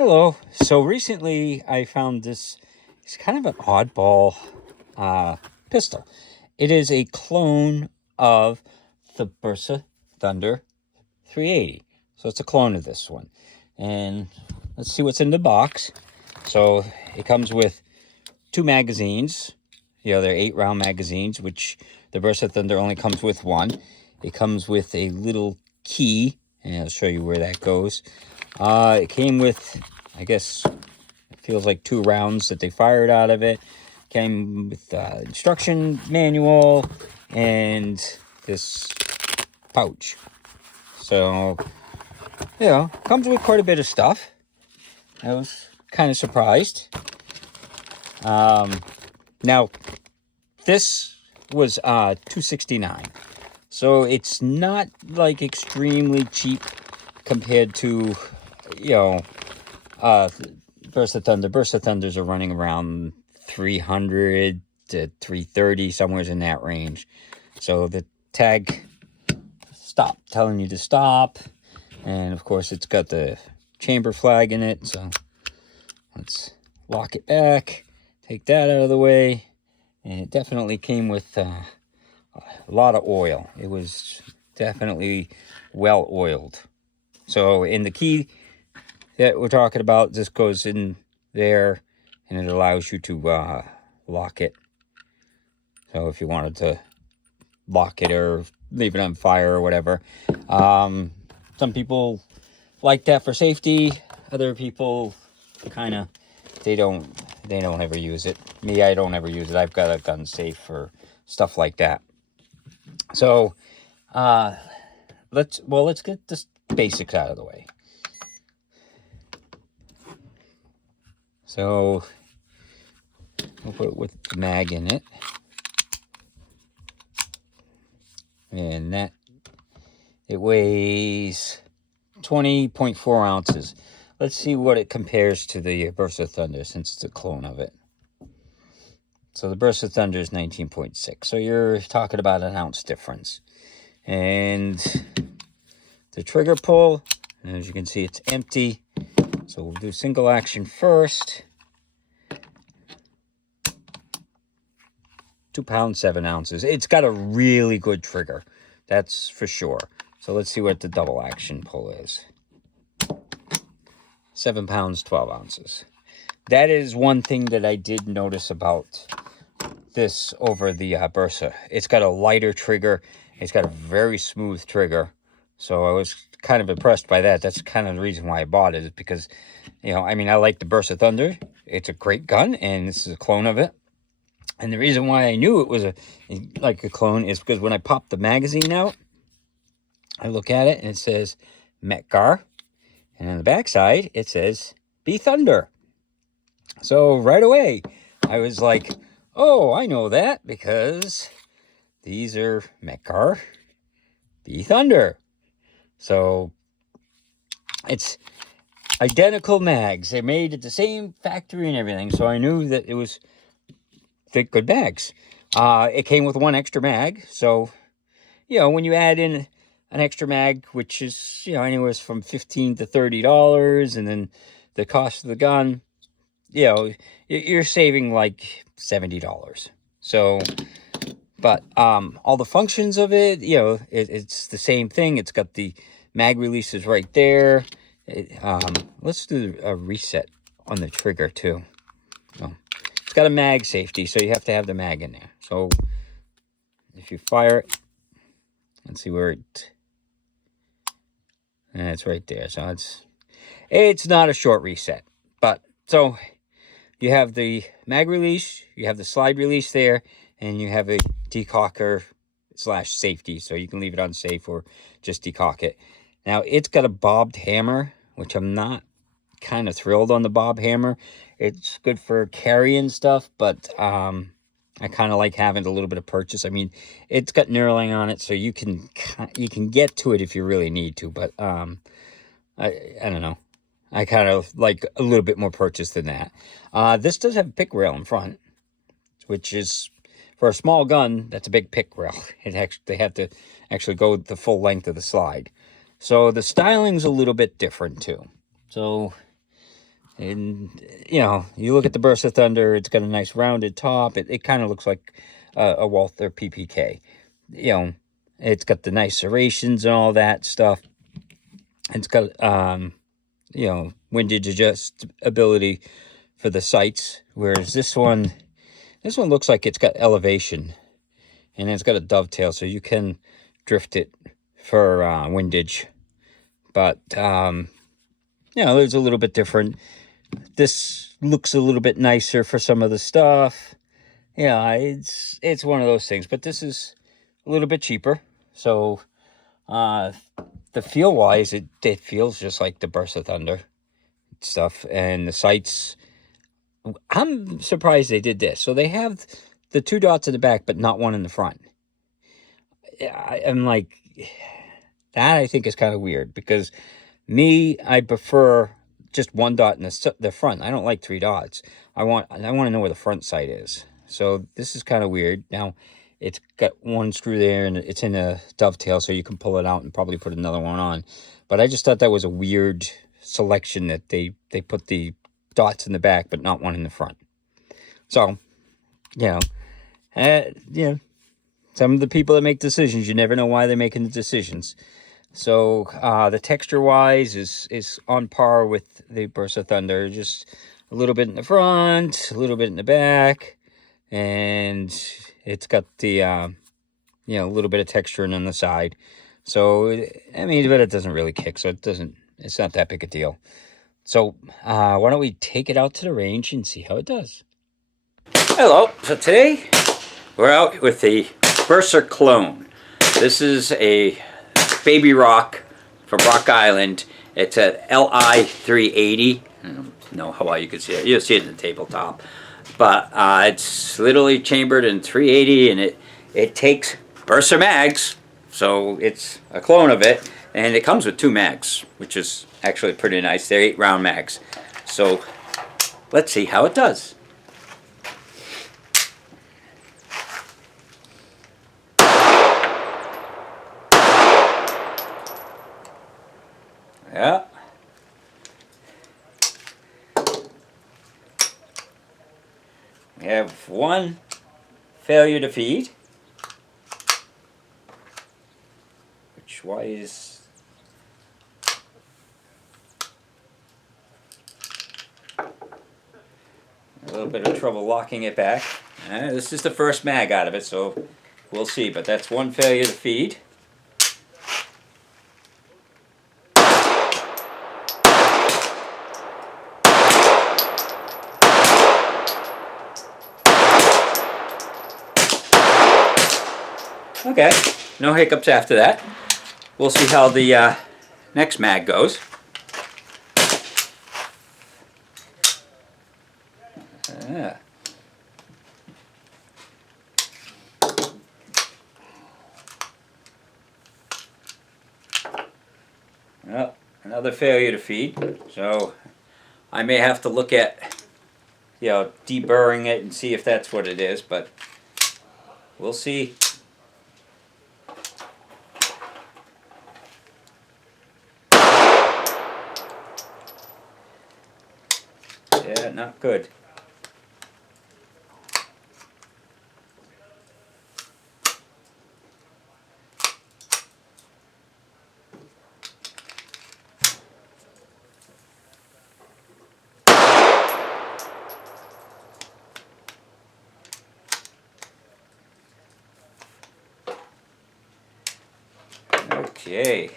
Hello. So recently I found this, it's kind of an oddball pistol. It is a clone of the Bursa Thunder 380. So it's a clone of this one. And let's see what's in the box. So it comes with two magazines. They're 8-round magazines, which the Bursa Thunder only comes with one. It comes with a little key, and I'll show you where that goes. It came with, I guess, it feels like 2 rounds that they fired out of it. Came with instruction manual and this pouch. So, comes with quite a bit of stuff. I was kind of surprised. Now, this was $269. So it's not like extremely cheap compared to, Bursa Thunder. Bursa Thunders are running around 300 to 330, somewhere in that range. So the tag stopped telling you to stop. And of course it's got the chamber flag in it. So let's lock it back, take that out of the way. And it definitely came with a lot of oil. It was definitely well oiled. So in the key that we're talking about, this goes in there and it allows you to lock it. So if you wanted to lock it or leave it on fire or whatever. Some people like that for safety. Other people kind of, they don't ever use it. Me, I don't ever use it. I've got a gun safe for stuff like that. So let's get the basics out of the way. So we'll put it with the mag in it. And that, it weighs 20.4 ounces. Let's see what it compares to the Bursa Thunder, since it's a clone of it. So the Bursa Thunder is 19.6. So you're talking about an ounce difference. And the trigger pull, as you can see, it's empty. So we'll do single action first. 2 pounds, 7 ounces. It's got a really good trigger. That's for sure. So let's see what the double action pull is. 7 pounds, 12 ounces. That is one thing that I did notice about this over the Bursa. It's got a lighter trigger. It's got a very smooth trigger. So I was kind of impressed by that. That's kind of the reason why I bought it, is because, I like the Bursa Thunder. It's a great gun, and this is a clone of it. And the reason why I knew it was like a clone is because when I popped the magazine out, I look at it and it says Metgar. And on the back side, it says B Thunder. So right away, I was like, oh, I know that because these are Metgar B Thunder. So it's identical mags. They made at the same factory and everything. So I knew that it was thick, good mags. It came with one extra mag. So, when you add in an extra mag, which is, anywhere from $15 to $30, and then the cost of the gun, you're saving like $70. So, but all the functions of it, it's the same thing. It's got the mag releases right there. Let's do a reset on the trigger too. It's got a mag safety, so you have to have the mag in there. So if you fire it, let's see where it, and it's right there. So it's not a short reset, but so you have the mag release, you have the slide release there, and you have a decocker / safety, so you can leave it unsafe or just decock it. Now it's got a bobbed hammer, which I'm not kind of thrilled on the bob hammer. It's good for carrying stuff, but I kind of like having a little bit of purchase. I mean, it's got knurling on it, so you can get to it if you really need to, but I don't know. I kind of like a little bit more purchase than that. This does have a pick rail in front, which is, for a small gun, that's a big pick rail. They have to actually go the full length of the slide. So the styling's a little bit different too. So And, you know, you look at the Burst of Thunder, it's got a nice rounded top. It kind of looks like a Walther PPK. You know, it's got the nice serrations and all that stuff. It's got, you know, windage adjustability for the sights. Whereas this one looks like it's got elevation. And it's got a dovetail, so you can drift it for windage. But, you know, it's a little bit different. This looks a little bit nicer for some of the stuff. Yeah, it's one of those things. But this is a little bit cheaper. So, the feel-wise, it feels just like the Burst of Thunder stuff. And the sights, I'm surprised they did this. So they have the 2 dots in the back, but not one in the front. I'm like, that I think is kind of weird, because I prefer just 1 dot in the front. I don't like 3 dots. I want to know where the front sight is. So this is kind of weird. Now, it's got 1 screw there, and it's in a dovetail, so you can pull it out and probably put another one on. But I just thought that was a weird selection, that they put the dots in the back, but not one in the front. So, you know, some of the people that make decisions, you never know why they're making the decisions. So the texture-wise is on par with the Burst of Thunder. Just a little bit in the front, a little bit in the back, and it's got the you know, a little bit of texturing on the side. So I mean, but it doesn't really kick, so it's not that big a deal. So why don't we take it out to the range and see how it does? Hello. So today we're out with the Burster clone. This is a Baby Rock from Rock Island. It's a LI380. I don't know how well you can see it. You'll see it in the tabletop. But it's literally chambered in 380, and it takes Burster mags. So it's a clone of it. And it comes with 2 mags, which is actually pretty nice. They're 8-round mags. So let's see how it does. Yeah. We have 1 failure to feed, which is a little bit of trouble locking it back. This is the first mag out of it, so we'll see. But that's 1 failure to feed. Okay, no hiccups after that. We'll see how the next mag goes. Well, another failure to feed. So I may have to look at, you know, deburring it and see if that's what it is, but we'll see. Yeah, not good. Okay.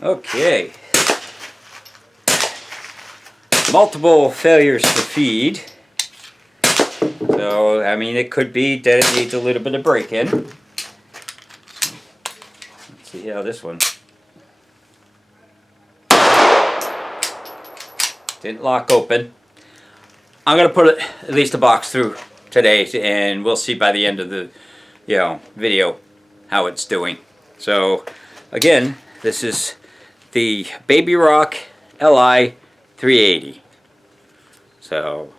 Okay. Multiple failures to feed. So, I mean, it could be that it needs a little bit of break-in. Let's see how this one. Didn't lock open. I'm going to put at least a box through today, and we'll see by the end of the video how it's doing. So, again, this is the Baby Rock LI380. So,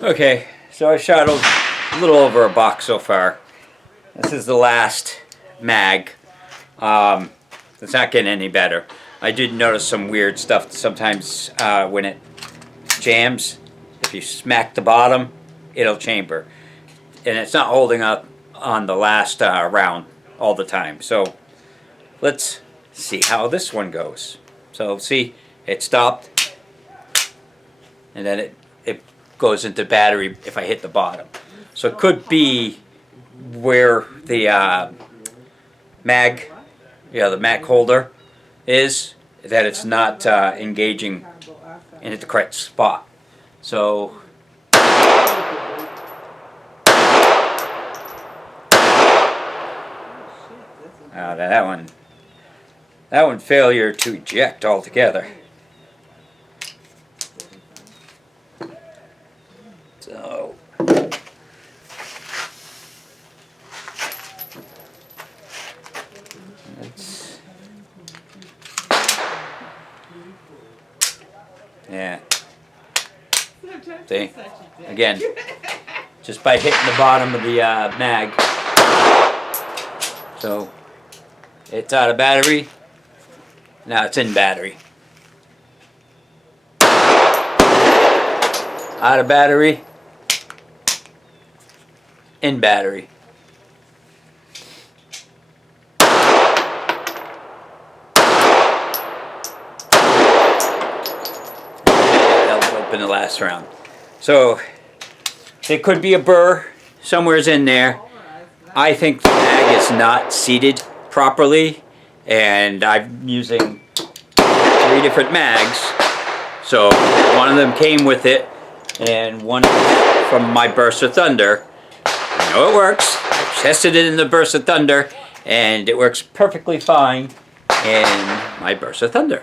okay, so I shot a little over a box so far. This is the last mag. It's not getting any better. I did notice some weird stuff sometimes when it jams. If you smack the bottom, it'll chamber. And it's not holding up on the last round all the time. So let's see how this one goes. So see, it stopped. And then it goes into battery if I hit the bottom. So it could be where the mag, the mag holder is, that it's not engaging in the correct spot. So that one failure to eject altogether. So yeah. See? Again, just by hitting the bottom of the mag. So it's out of battery. Now it's in battery. Out of battery. In battery. In the last round. So there could be a burr somewhere's in there. I think the mag is not seated properly, and I'm using 3 different mags. So one of them came with it, and one from my Burst of Thunder. I know it works. I tested it in the Burst of Thunder, and it works perfectly fine in my Burst of Thunder.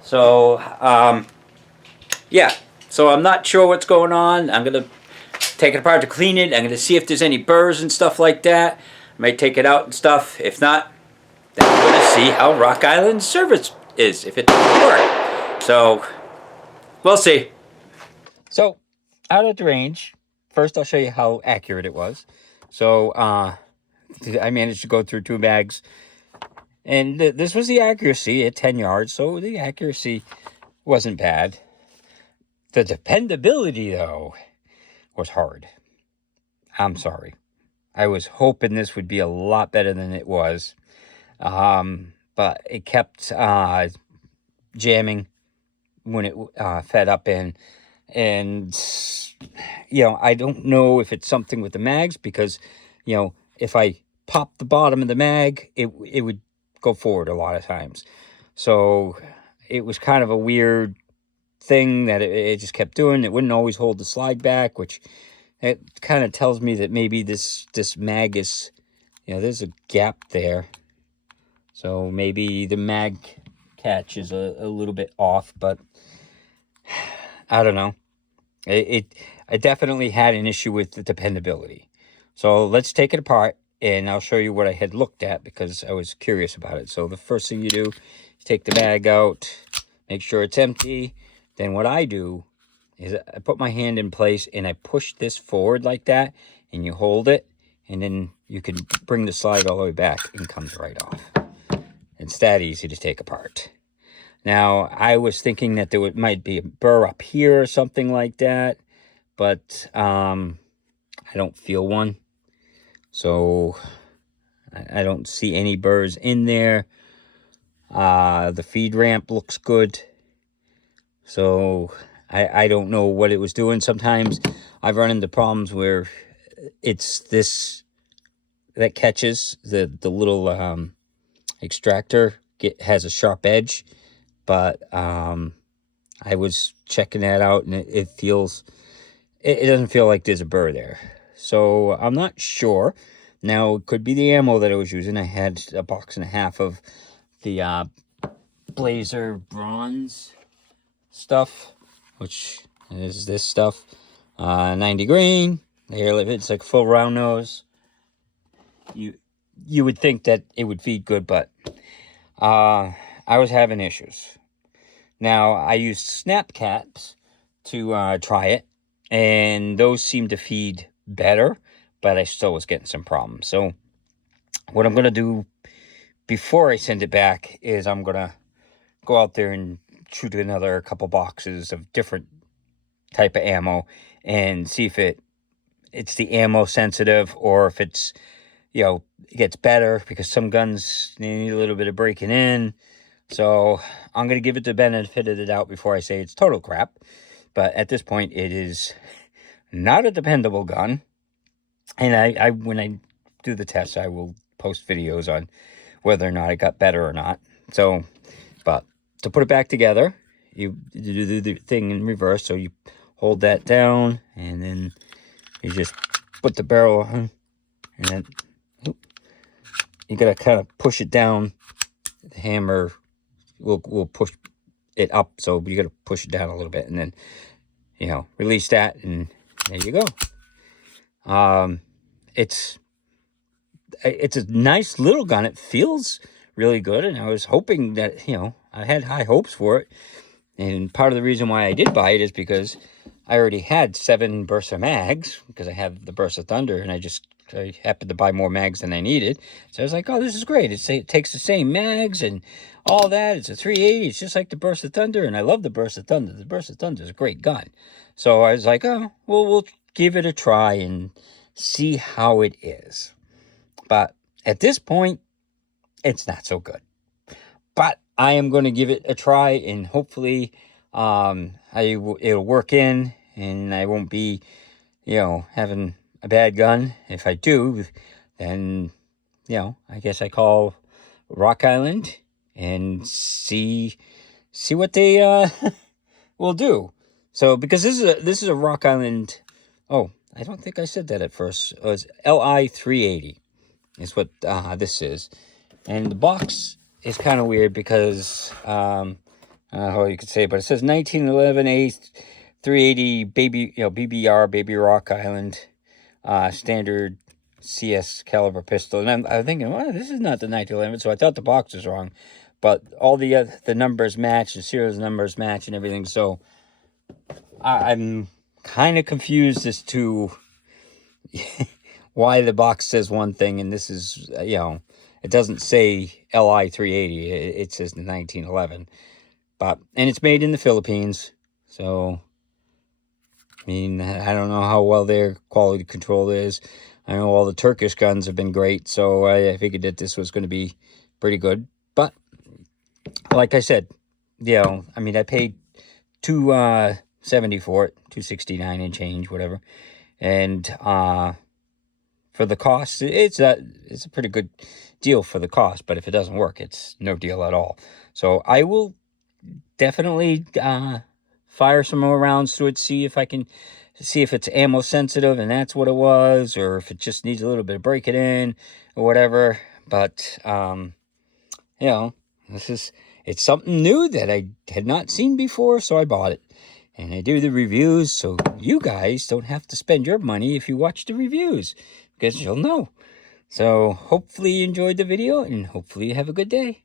So yeah, so I'm not sure what's going on. I'm going to take it apart to clean it. I'm going to see if there's any burrs and stuff like that. I might take it out and stuff. If not, then I'm going to see how Rock Island's service is, if it doesn't work. So, we'll see. So, out at the range, first I'll show you how accurate it was. So, I managed to go through 2 bags. And this was the accuracy at 10 yards, so the accuracy wasn't bad. The dependability, though, was hard. I'm sorry. I was hoping this would be a lot better than it was. But it kept jamming when it fed up in. And, I don't know if it's something with the mags, because, if I pop the bottom of the mag, it would go forward a lot of times. So it was kind of a weird thing that it just kept doing. It wouldn't always hold the slide back, which it kind of tells me that maybe this mag is, there's a gap there. So maybe the mag catch is a little bit off, but I don't know. I definitely had an issue with the dependability. So let's take it apart, and I'll show you what I had looked at because I was curious about it. So the first thing you do is take the bag out, make sure it's empty. Then what I do is I put my hand in place and I push this forward like that, and you hold it, and then you can bring the slide all the way back and it comes right off. It's that easy to take apart. Now, I was thinking that there might be a burr up here or something like that, but I don't feel one. So I don't see any burrs in there. The feed ramp looks good. So I don't know what it was doing. Sometimes I've run into problems where it's this that catches the little extractor has a sharp edge, but I was checking that out, and it doesn't feel like there's a burr there. So I'm not sure. Now, it could be the ammo that I was using. I had 1.5 boxes of the Blazer bronze stuff, which is this stuff. 90 grain. There, it's like full round nose. You would think that it would feed good, but I was having issues. Now, I used snap caps to try it, and those seemed to feed better, but I still was getting some problems. So what I'm going to do before I send it back is I'm going to go out there and shoot another couple boxes of different type of ammo and see if it's the ammo sensitive, or if it's, you know, it gets better, because some guns, they need a little bit of breaking in. So I'm going to give it the benefit of the doubt before I say it's total crap. But at this point, it is not a dependable gun. And I when I do the test, I will post videos on whether or not it got better or not. So, but to put it back together, you do the thing in reverse. So you hold that down, and then you just put the barrel on, and then you got to kind of push it down. The hammer will push it up, so you got to push it down a little bit, and then, you know, release that, and there you go. It's a nice little gun. It feels really good, and I was hoping that, you know, I had high hopes for it. And part of the reason why I did buy it is because I already had 7 Bursa mags, because I have the Bursa Thunder, and I happened to buy more mags than I needed. So I was like, oh, this is great. It takes the same mags and all that. It's a 380. It's just like the Bursa Thunder, and I love the Bursa Thunder. The Bursa Thunder is a great gun. So I was like, oh, well, we'll give it a try and see how it is. But at this point, it's not so good. But I am going to give it a try, and hopefully it'll work in, and I won't be, you know, having a bad gun. If I do, then, you know, I guess I call Rock Island and see what they will do. So, because this is a Rock Island. Oh, I don't think I said that at first. It was LI380 is what this is. And the box is kind of weird because, I don't know how you could say it, but it says 1911 A380 baby, you know, BBR, Baby Rock Island, standard CS caliber pistol. And I'm thinking, well, this is not the 1911, so I thought the box was wrong. But all the numbers match, the serial numbers match and everything, so I'm kind of confused as to why the box says one thing and this is, you know, it doesn't say LI380. It says 1911. And it's made in the Philippines. So, I mean, I don't know how well their quality control is. I know all the Turkish guns have been great, so I figured that this was going to be pretty good. But, like I said, you know, I mean, I paid $270 for it, $269 and change, whatever. And for the cost, it's a pretty good deal for the cost. But if it doesn't work, it's no deal at all. So I will definitely fire some more rounds through it, see if it's ammo sensitive, and that's what it was, or if it just needs a little bit of break it in or whatever. But you know, it's something new that I had not seen before, so I bought it. And I do the reviews, so you guys don't have to spend your money if you watch the reviews, because you'll know. So hopefully you enjoyed the video, and hopefully you have a good day.